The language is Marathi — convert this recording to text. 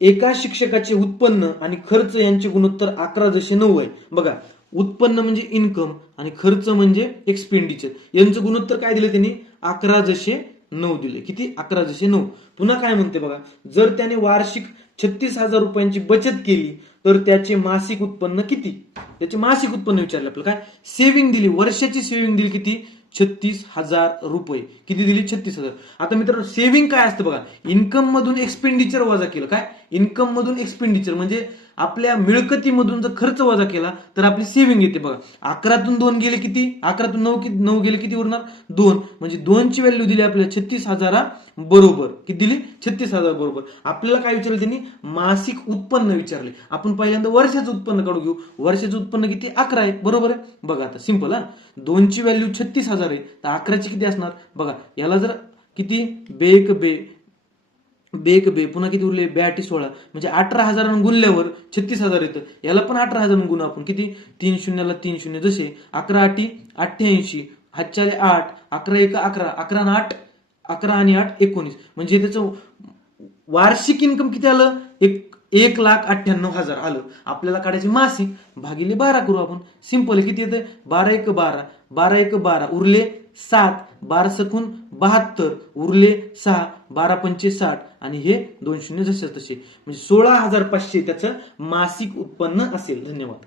एका शिक्षकाचे उत्पन्न आणि खर्च यांचे गुणोत्तर 11:9 आहे. बघा, उत्पन्न म्हणजे इन्कम आणि खर्च म्हणजे एक्सपेंडिचर, यांचं गुणोत्तर काय दिलं त्यांनी? 11:9 दिले. किती? 11:9. पुन्हा काय म्हणते बघा, जर त्याने वार्षिक 36,000 रुपयांची बचत केली तर त्याचे मासिक उत्पन्न किती? त्याचे मासिक उत्पन्न विचारले आपल्याला. काय? सेव्हिंग दिली, वर्षाची सेव्हिंग दिली किती? 36,000 रुपये. किती दिली? 36,000. आता मित्रांनो, सेव्हिंग काय असतं बघा, इन्कम मधून एक्सपेंडिचर वजा केलं. काय? इन्कम मधून एक्सपेंडिचर म्हणजे आपल्या मिळकतीमधून जर खर्च वजा केला तर आपली सेव्हिंग येते. बघा, 11तून 2 गेले किती? 11तून 9 गेले किती उरणार? 2. म्हणजे 2ची व्हॅल्यू दिली आपल्याला 36,000 बरोबर. किती दिली? 36,000 बरोबर. आपल्याला काय विचारलं त्यांनी? मासिक उत्पन्न विचारले. आपण पहिल्यांदा वर्षाचं उत्पन्न काढून घेऊ. वर्षाचं उत्पन्न किती? 11 आहे. बरोबर आहे. बघा आता सिंपल. 2ची व्हॅल्यू 36,000 आहे तर 11ची किती असणार? बघा, याला जर किती बे पुन्हा किती उरले? 16 म्हणजे 18,000 गुणल्यावर 36,000 येतं. याला पण 18,000 गुणू आपण. किती? 3 शून्याला 3 शून्य. जसे 11 8 88, हातच्याले 8, 11 1 11, 11 आणि 8 11 आणि 8 19. म्हणजे त्याचं वार्षिक इन्कम किती आलं? 1,98,000 आलं. आपल्याला काढायचे मासिक, भागिले 12 करू आपण. सिंपल. किती येतं? 12 1 12, 12 1 12, उरले 7, 12 सकून 72, उरले 6, 12 पंचे 60 आणि हे 2 शून्य जसे तसे. म्हणजे 16,500 त्याचं मासिक उत्पन्न असेल. धन्यवाद.